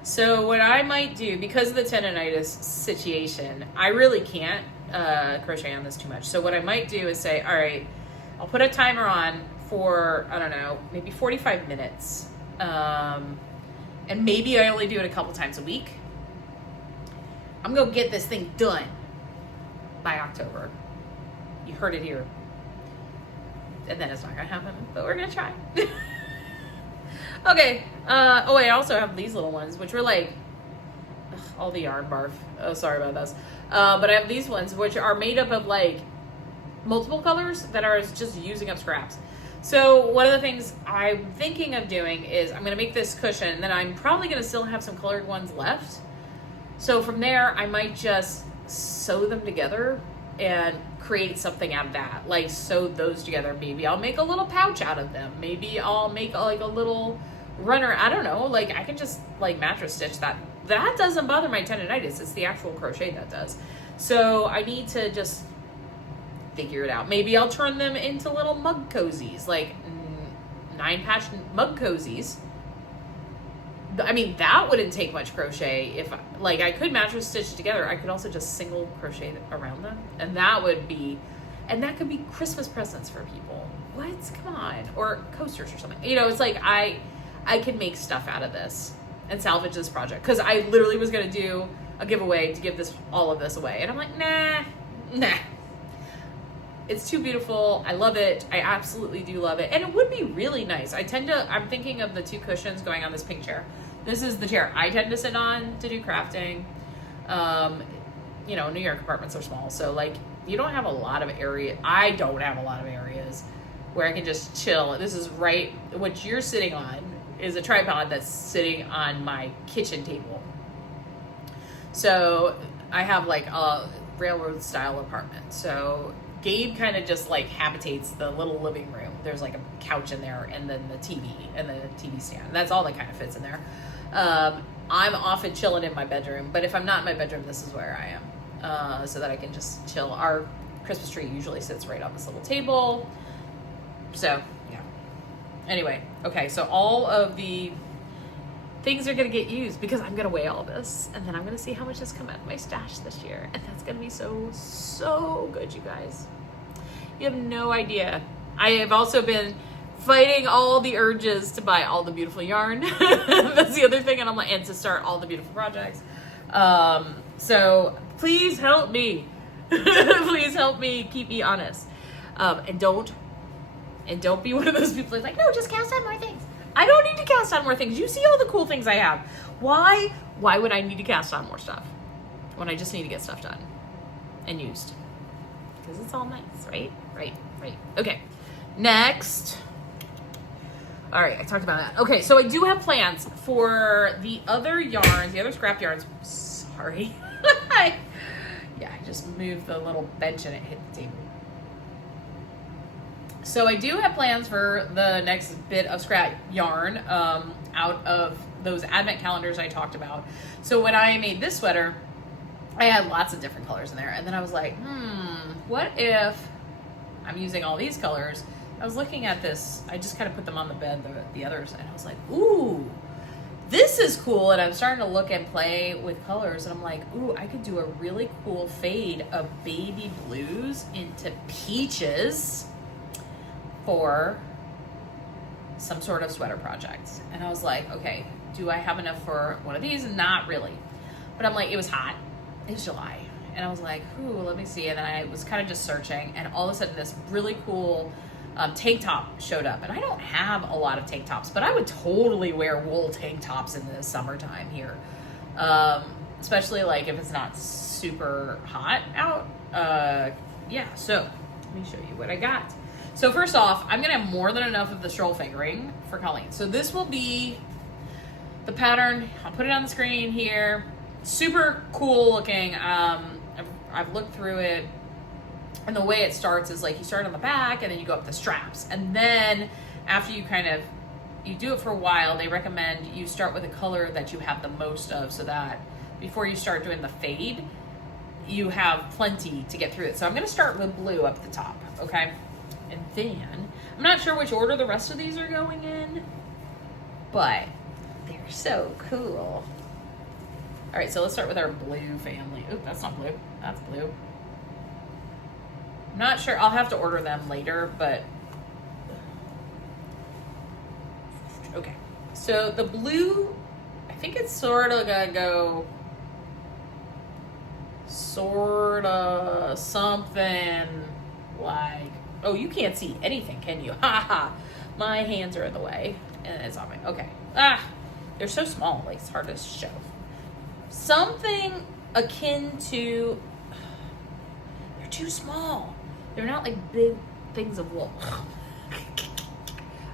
So what I might do, because of the tendonitis situation, I really can't crochet on this too much. So what I might do is say, all right, I'll put a timer on for, I don't know, maybe 45 minutes. And maybe I only do it a couple times a week. I'm going to get this thing done by October. You heard it here. And then it's not going to happen, but we're going to try. Okay. Oh, wait, I also have these little ones, which were like, all the yarn barf. Oh, sorry about this. But I have these ones, which are made up of like multiple colors that are just using up scraps. So one of the things I'm thinking of doing is I'm going to make this cushion, and then I'm probably going to still have some colored ones left. So from there, I might just sew them together and create something out of that. Like sew those together. Maybe I'll make a little pouch out of them. Maybe I'll make like a little runner. I don't know. Like I can just like mattress stitch that. That doesn't bother my tendonitis. It's the actual crochet that does. So I need to just figure it out. Maybe I'll turn them into little mug cozies, like 9-patch mug cozies. I mean, that wouldn't take much crochet. If like I could mattress stitch together, I could also just single crochet around them, and that could be Christmas presents for people. What? Come on, or coasters or something. It's like I can make stuff out of this and salvage this project, because I literally was gonna do a giveaway to give all of this away, and I'm like, nah. It's too beautiful. I love it. I absolutely do love it. And it would be really nice. I'm thinking of the 2 cushions going on this pink chair. This is the chair I tend to sit on to do crafting. you know, New York apartments are small. So like you don't have a lot of area. I don't have a lot of areas where I can just chill. This is right, what you're sitting on is a tripod that's sitting on my kitchen table. So I have like a railroad style apartment. So Gabe kind of just like habitates the little living room. There's like a couch in there and then the TV and the TV stand. That's all that kind of fits in there. I'm often chilling in my bedroom, but if I'm not in my bedroom, this is where I am, so that I can just chill. Our Christmas tree usually sits right on this little table. So, yeah. Anyway, okay, so all of the things are going to get used because I'm going to weigh all this, and then I'm going to see how much has come out of my stash this year, and that's going to be so good, you guys. You have no idea. I have also been fighting all the urges to buy all the beautiful yarn. That's the other thing, and to start all the beautiful projects. So please help me. Please help me. Keep me honest. And don't be one of those people like, no, just cast on more things. I don't need to cast on more things. You see all the cool things I have. Why would I need to cast on more stuff when I just need to get stuff done and used? Because it's all nice, right? Right. Okay. Next. All right, I talked about that. Okay, so I do have plans for the other yarns, the other scrap yarns. Sorry. I just moved the little bench and it hit the table. So I do have plans for the next bit of scrap yarn out of those advent calendars I talked about. So when I made this sweater, I had lots of different colors in there. And then I was like, what if I'm using all these colors? I was looking at this, I just kind of put them on the bed, the others, and I was like, ooh, this is cool. And I'm starting to look and play with colors, and I'm like, ooh, I could do a really cool fade of baby blues into peaches for some sort of sweater project. And I was like, okay, do I have enough for one of these? Not really. But I'm like, it was hot. It was July. And I was like, ooh, let me see. And then I was kind of just searching, and all of a sudden this really cool tank top showed up. And I don't have a lot of tank tops, but I would totally wear wool tank tops in the summertime here. Especially like if it's not super hot out. Yeah, so let me show you what I got. So first off, I'm gonna have more than enough of the stroll fingering for Colleen. So this will be the pattern. I'll put it on the screen here. Super cool looking. I've looked through it, and the way it starts is like you start on the back and then you go up the straps, and then after you do it for a while, they recommend you start with a color that you have the most of, so that before you start doing the fade, you have plenty to get through it. So I'm gonna start with blue up the top, okay? And then, I'm not sure which order the rest of these are going in, but they're so cool. All right, so let's start with our blue family. Oop, that's not blue, that's blue. I'm not sure, I'll have to order them later, but. Okay, so the blue, I think it's sort of gonna go sort of something like, oh, you can't see anything, can you? Ha ha, my hands are in the way, and it's on my, okay. They're so small, like it's hard to show. Something akin to, they're too small. They're not like big things of wool.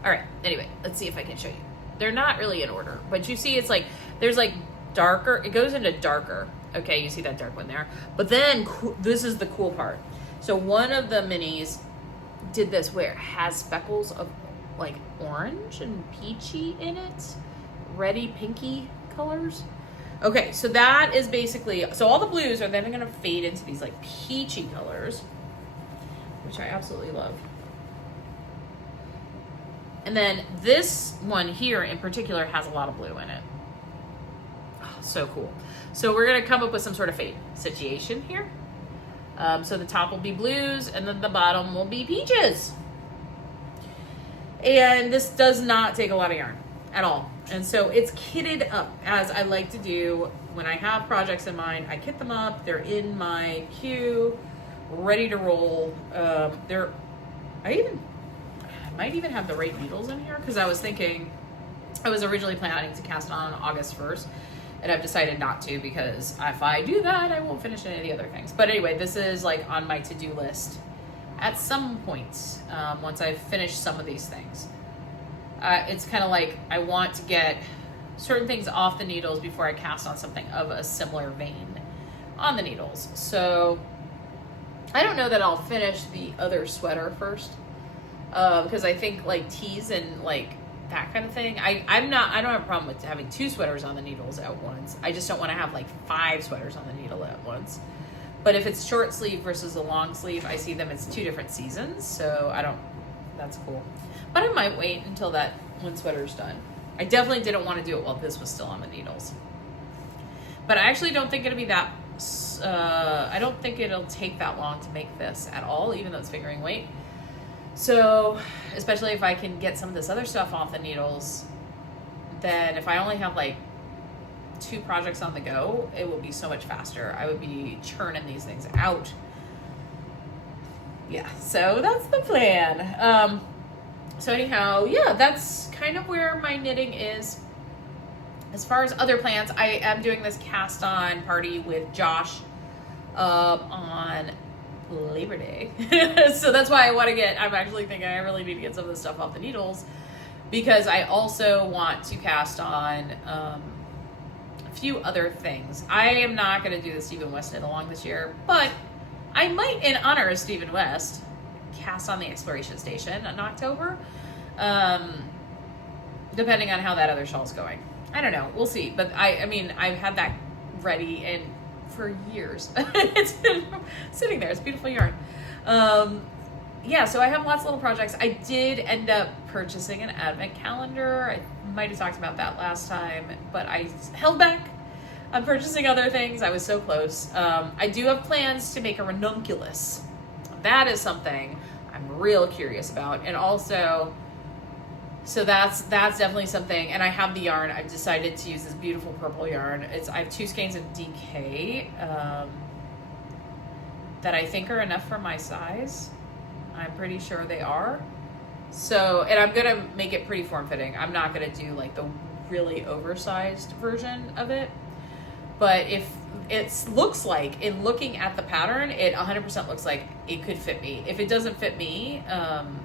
All right, anyway, let's see if I can show you. They're not really in order, but you see it's like, there's like darker, it goes into darker. Okay, you see that dark one there. But then, this is the cool part. So one of the minis did this where it has speckles of like orange and peachy in it. Reddy, pinky colors. Okay, so that is basically, so all the blues are then gonna fade into these like peachy colors, which I absolutely love. And then this one here in particular has a lot of blue in it. Oh, so cool. So we're gonna come up with some sort of fade situation here. So the top will be blues and then the bottom will be peaches. And this does not take a lot of yarn at all. And so it's kitted up, as I like to do when I have projects in mind. I kit them up, they're in my queue, ready to roll. I might even have the right needles in here, because I was thinking, I was originally planning to cast it on August 1st, And I've decided not to, because if I do that, I won't finish any of the other things. But anyway, this is like on my to-do list at some point, once I've finished some of these things. It's kind of like I want to get certain things off the needles before I cast on something of a similar vein on the needles. So I don't know that I'll finish the other sweater first, because I think like tees and like that kind of thing. I don't have a problem with having 2 sweaters on the needles at once. I just don't want to have like 5 sweaters on the needle at once. But if it's short sleeve versus a long sleeve, I see them as 2 different seasons. So that's cool. But I might wait until that one sweater's done. I definitely didn't want to do it while this was still on the needles. But I actually don't think it'll be that, I don't think it'll take that long to make this at all, even though it's figuring weight. So, especially if I can get some of this other stuff off the needles, then if I only have like 2 projects on the go, it will be so much faster. I would be churning these things out. Yeah, so that's the plan. So anyhow, yeah, that's kind of where my knitting is. As far as other plans, I am doing this cast on party with Josh on Labor Day. So that's why I'm actually thinking I really need to get some of this stuff off the needles, because I also want to cast on a few other things. I am not going to do the Stephen West knit along this year, but I might, in honor of Stephen West, cast on the Exploration Station in October, depending on how that other shawl's going. I don't know. We'll see. But I mean, I've had that ready and for years. It's been sitting there. It's beautiful yarn. Yeah, so I have lots of little projects. I did end up purchasing an advent calendar. I might have talked about that last time, but I held back on purchasing other things. I was so close. I do have plans to make a ranunculus. That is something I'm real curious about. And also, so that's definitely something. And I have the yarn. I've decided to use this beautiful purple yarn. I have 2 skeins of DK that I think are enough for my size. I'm pretty sure they are. So, and I'm gonna make it pretty form-fitting. I'm not gonna do like the really oversized version of it. But if it looks like, in looking at the pattern, it 100% looks like it could fit me. If it doesn't fit me, I'm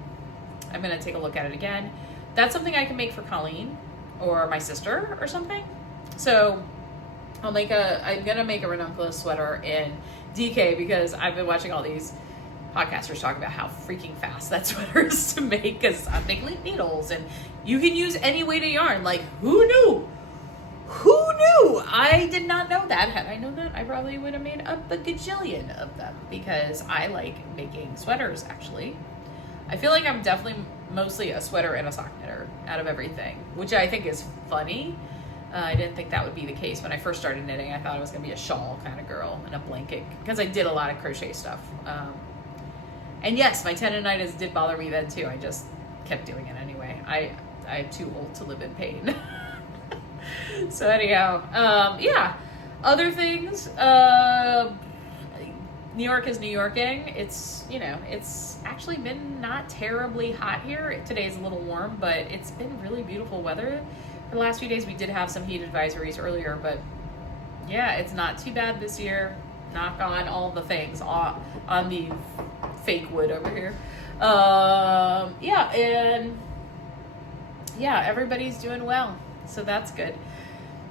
gonna take a look at it again. That's something I can make for Colleen or my sister or something. So I'm gonna make a ranunculus sweater in DK, because I've been watching all these podcasters talk about how freaking fast that sweater is to make, because I'm big needles and you can use any weight of yarn. Like, who knew? Who knew? I did not know that. Had I known that, I probably would have made up a gajillion of them, because I like making sweaters, actually. I feel like I'm definitely mostly a sweater and a sock knitter out of everything, which I think is funny. I didn't think that would be the case when I first started knitting. I thought I was going to be a shawl kind of girl and a blanket, because I did a lot of crochet stuff. And yes, my tendonitis did bother me then too. I just kept doing it anyway. I'm too old to live in pain. So anyhow, yeah. Other things, New York is New Yorking. It's actually been not terribly hot here. Today's a little warm, but it's been really beautiful weather. For the last few days, we did have some heat advisories earlier, but yeah, it's not too bad this year. Knock on all the things on the fake wood over here. Yeah, and yeah, everybody's doing well, so that's good.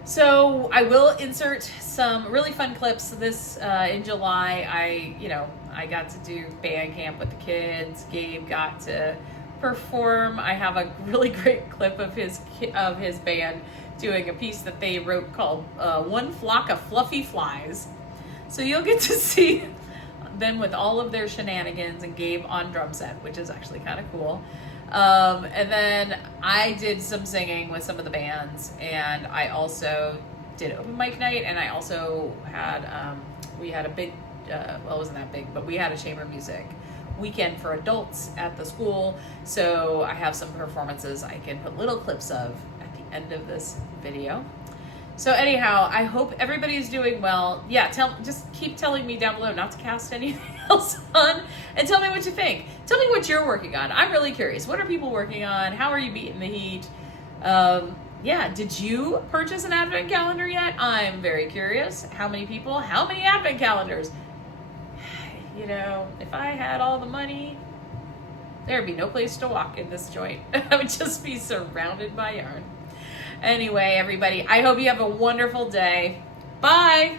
So I will insert some really fun clips. This in July, I got to do band camp with the kids. Gabe got to perform. I have a really great clip of his band doing a piece that they wrote called "One Flock of Fluffy Flies." So you'll get to see them with all of their shenanigans and Gabe on drum set, which is actually kind of cool. And then I did some singing with some of the bands, and I also did open mic night, and I also had, we had a big, well, it wasn't that big, but we had a chamber music weekend for adults at the school. So I have some performances I can put little clips of at the end of this video. So anyhow, I hope everybody's doing well. Yeah, just keep telling me down below not to cast anything else on, and tell me what you think. Tell me what you're working on. I'm really curious. What are people working on? How are you beating the heat? Yeah, did you purchase an advent calendar yet? I'm very curious. How many people? How many advent calendars? You know, if I had all the money, there'd be no place to walk in this joint. I would just be surrounded by yarn. Anyway, everybody, I hope you have a wonderful day. Bye.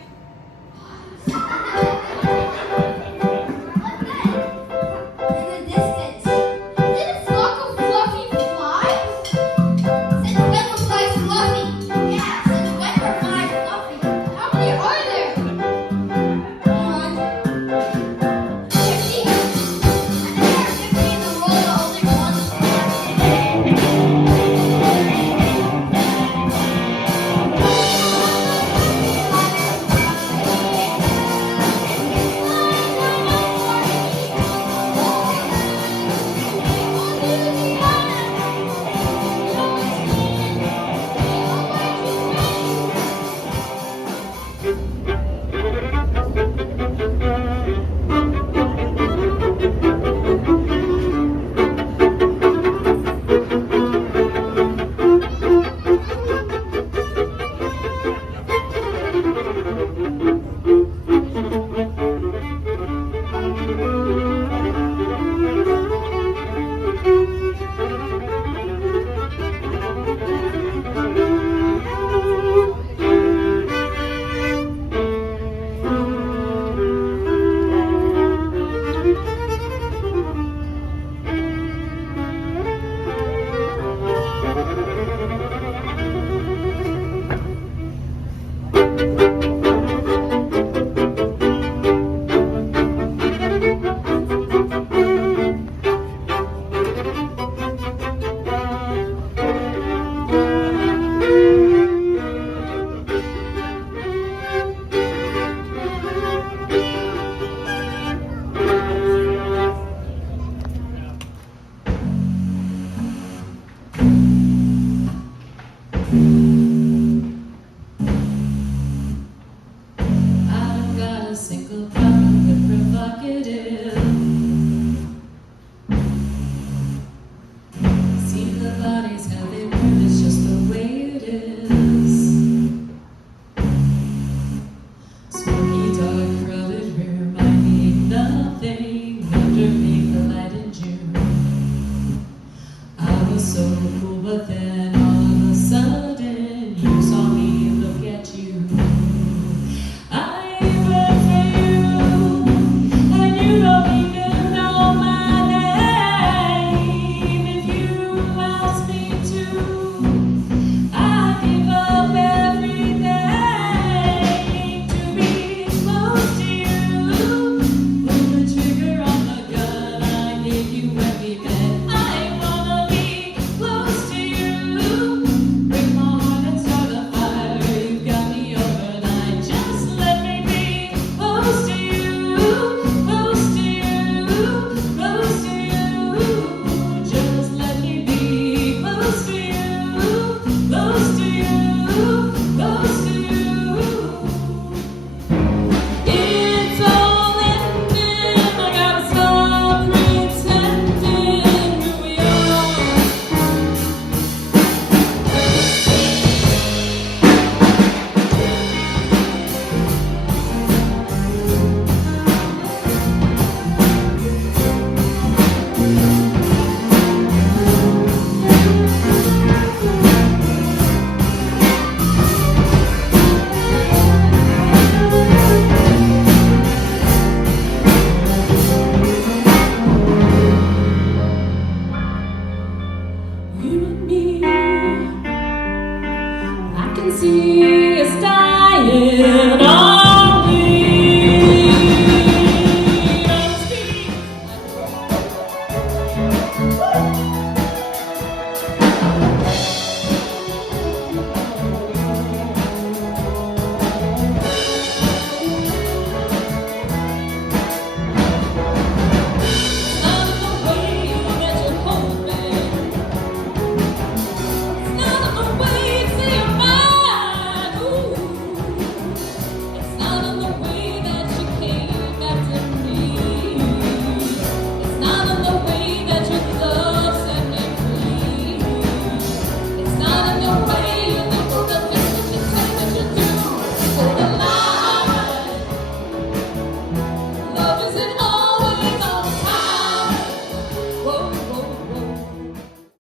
See us dying.